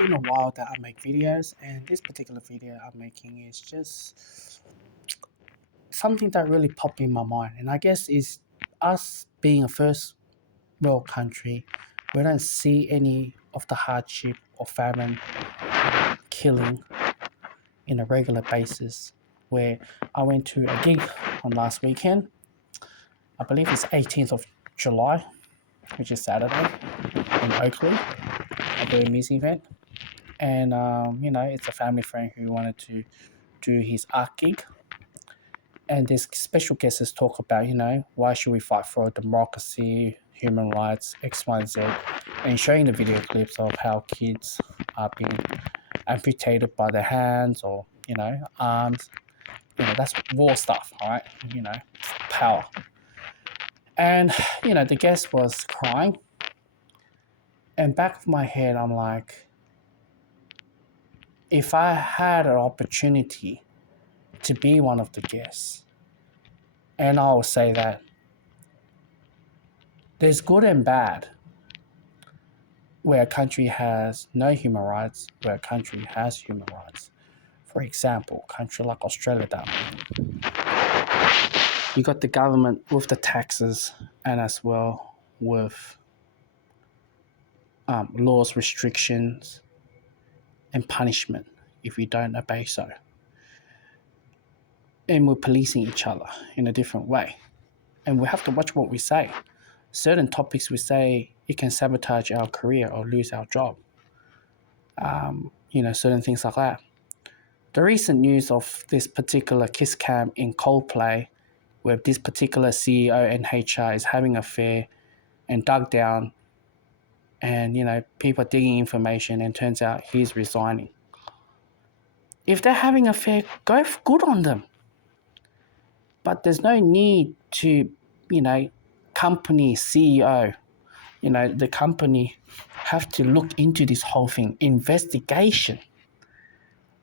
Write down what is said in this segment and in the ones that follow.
been a while that I make videos, and this particular video I'm making is just something that really popped in my mind. And I guess is us being a first world country, we don't see any of the hardship or famine killing in a regular basis. Where I went to a gig on last weekend, I believe it's 18th of July, which is Saturday, in Oakley, a Burmese music event. And it's a family friend who wanted to do his art gig, and this special guests talk about why should we fight for democracy, human rights, X, Y, and Z, and showing the video clips of how kids are being amputated by their hands or arms. That's war stuff, all right. Power. And the guest was crying, and back of my head I'm like, if I had an opportunity to be one of the guests, and I will say that there's good and bad where a country has no human rights, where a country has human rights. For example, a country like Australia, you got the government with the taxes and as well with laws, restrictions, and punishment if you don't obey so. And we're policing each other in a different way. And we have to watch what we say. Certain topics we say, it can sabotage our career or lose our job. Certain things like that. The recent news of this particular kiss cam in Coldplay, where this particular CEO and HR is having an affair and dug down, and people are digging information, and turns out he's resigning. If they're having an affair, good on them. But there's no need to, company CEO, the company have to look into this whole thing, investigation.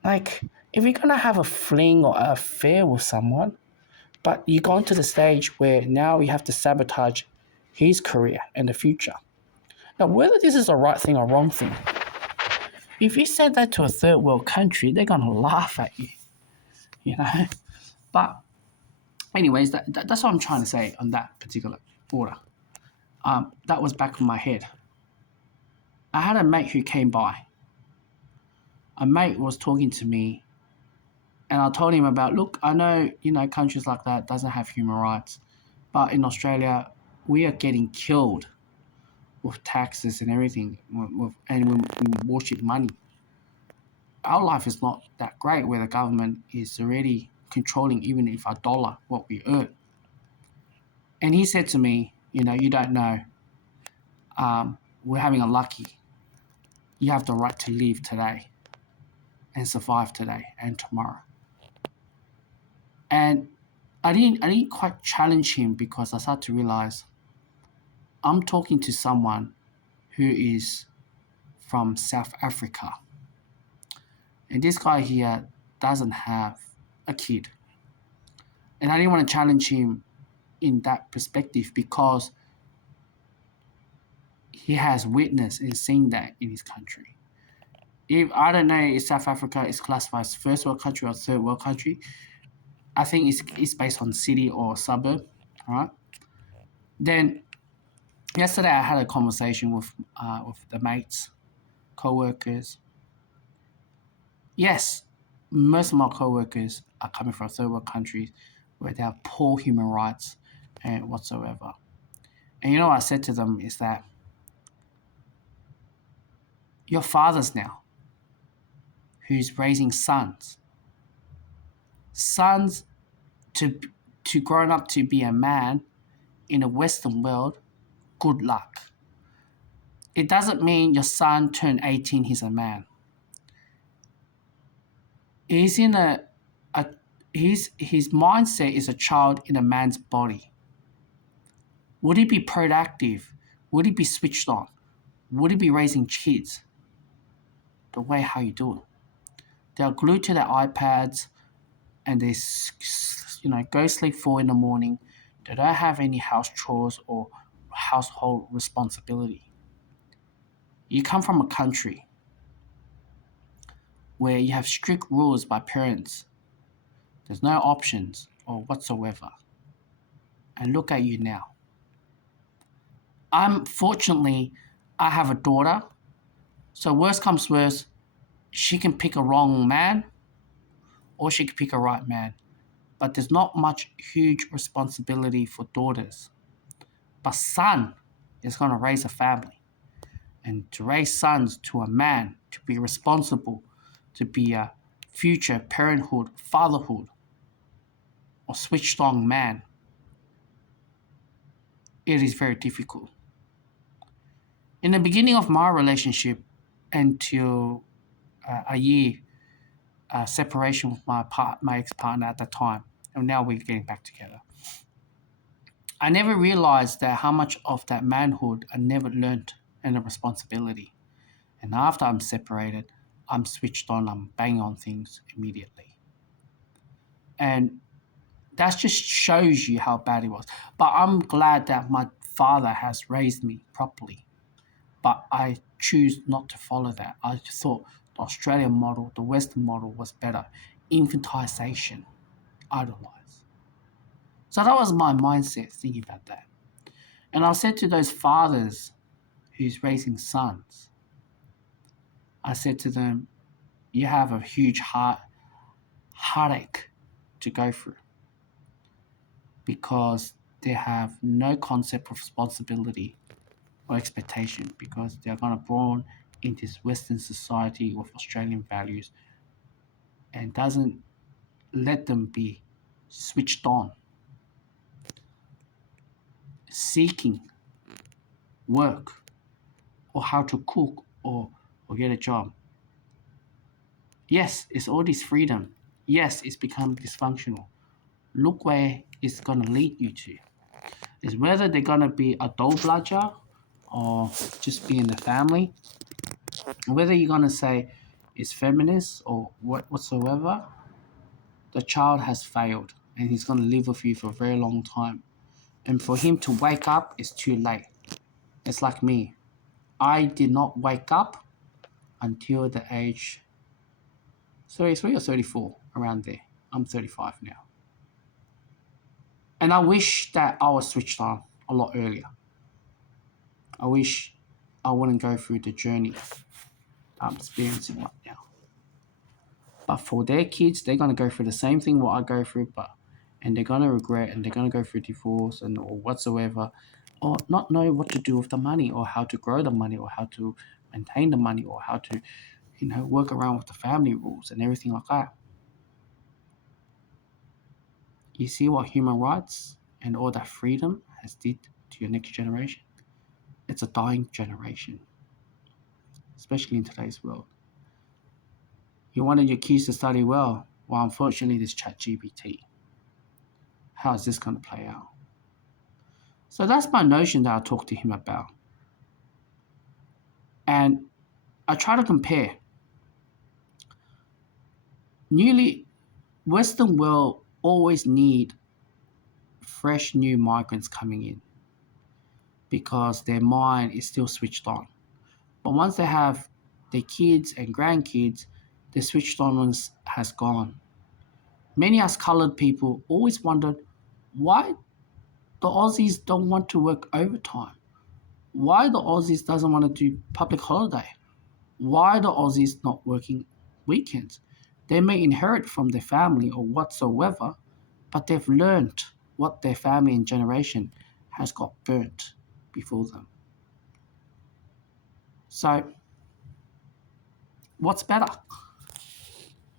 Like, if you're going to have a fling or an affair with someone, but you've gone to the stage where now you have to sabotage his career and the future. Now, whether this is the right thing or wrong thing, if you said that to a third world country, they're going to laugh at you, But anyways, that's what I'm trying to say on that particular order. That was back in my head. I had a mate who came by. A mate was talking to me, and I told him about, look, I know, countries like that doesn't have human rights, but in Australia, we are getting killed with taxes and everything, and we worship money. Our life is not that great where the government is already controlling, even if a dollar, what we earn. And he said to me, you don't know, we're having a lucky. You have the right to live today and survive today and tomorrow. And I didn't quite challenge him because I started to realize I'm talking to someone who is from South Africa. And this guy here doesn't have a kid. And I didn't want to challenge him in that perspective because he has witnessed and seen that in his country. If I don't know if South Africa is classified as first world country or third world country, I think it's based on city or suburb, all right? Then yesterday I had a conversation with the mates, co-workers. Yes, most of my co-workers are coming from third world countries where they have poor human rights and whatsoever. And what I said to them is that your fathers now, who's raising sons to grown up to be a man in a Western world, good luck. It doesn't mean your son turned 18, he's a man. He's in his mindset is a child in a man's body. Would he be productive? Would he be switched on? Would he be raising kids the way how you do it? They're glued to their iPads and they go sleep 4 in the morning. They don't have any house chores or household responsibility. You come from a country where you have strict rules by parents. There's no options or whatsoever. And look at you now. Fortunately, I have a daughter, so worst comes worst, she can pick a wrong man or she can pick a right man. But there's not much huge responsibility for daughters. But son is going to raise a family. And to raise sons to a man, to be responsible, to be a future parenthood, fatherhood, or switched on man, it is very difficult. In the beginning of my relationship, until a year separation with my ex-partner at the time, and now we're getting back together, I never realized that how much of that manhood I never learned and the responsibility. And after I'm separated, I'm switched on, I'm banging on things immediately. And that just shows you how bad it was. But I'm glad that my father has raised me properly. But I choose not to follow that. I just thought the Australian model, the Western model was better. Infantilization, idolize. So that was my mindset thinking about that. And I said to those fathers who's raising sons, I said to them, you have a huge heartache to go through because they have no concept of responsibility or expectation because they're going to born in this Western society with Australian values and doesn't let them be switched on, seeking work or how to cook or get a job. Yes, it's all this freedom. Yes, it's become dysfunctional. Look where it's going to lead you to. Is whether they're going to be a dole bludger or just be in the family, whether you're going to say it's feminist or whatsoever, the child has failed and he's going to live with you for a very long time. And for him to wake up is too late. It's like me. I did not wake up until the age 33 or 34, around there. I'm 35 now. And I wish that I was switched on a lot earlier. I wish I wouldn't go through the journey I'm experiencing right now. But for their kids, they're going to go through the same thing what I go through, and they're going to regret and they're going to go through divorce and or whatsoever, or not know what to do with the money or how to grow the money or how to maintain the money or how to, work around with the family rules and everything like that. You see what human rights and all that freedom has did to your next generation? It's a dying generation, especially in today's world. You wanted your kids to study well. Well, unfortunately, this ChatGPT. How is this going to play out? So that's my notion that I talk to him about. And I try to compare. Newly, Western world always need fresh new migrants coming in because their mind is still switched on. But once they have their kids and grandkids, the switched on has gone. Many us colored people always wondered why the Aussies don't want to work overtime. Why the Aussies doesn't want to do public holiday? Why the Aussies not working weekends? They may inherit from their family or whatsoever, but they've learned what their family and generation has got burnt before them. So, what's better?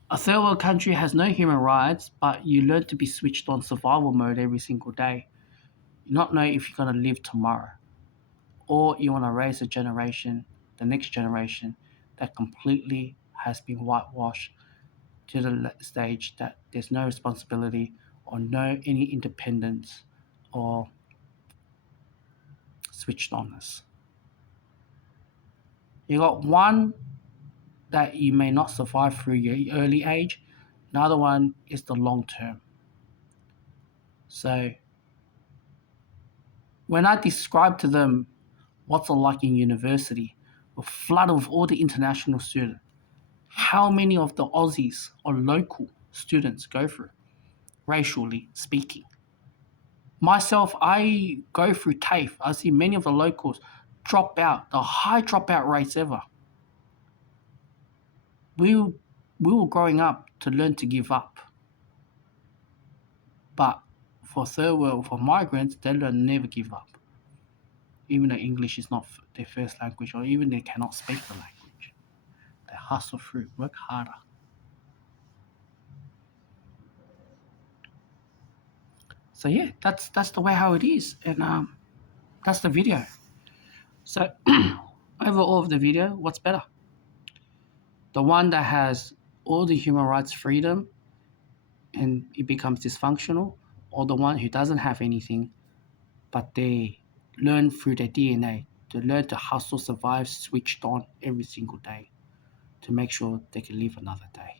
A third world country has no human rights, but you learn to be switched on survival mode every single day. You not know if you're going to live tomorrow. Or you want to raise a generation, the next generation, that completely has been whitewashed to the stage that there's no responsibility or no any independence or switched onness. You got one that you may not survive through your early age. Another one is the long term. So when I describe to them what's it like in university, we're flooded with all the international students, how many of the Aussies or local students go through, racially speaking. Myself, I go through TAFE. I see many of the locals drop out, the high dropout rates ever. We, we were growing up to learn to give up. But for third world, for migrants, they learn never give up. Even though English is not their first language, or even they cannot speak the language. They hustle through, work harder. So yeah, that's the way how it is, and that's the video. So over all of the video, what's better? The one that has all the human rights freedom and it becomes dysfunctional, or the one who doesn't have anything, but they learn through their DNA to learn to hustle, survive, switched on every single day to make sure they can live another day.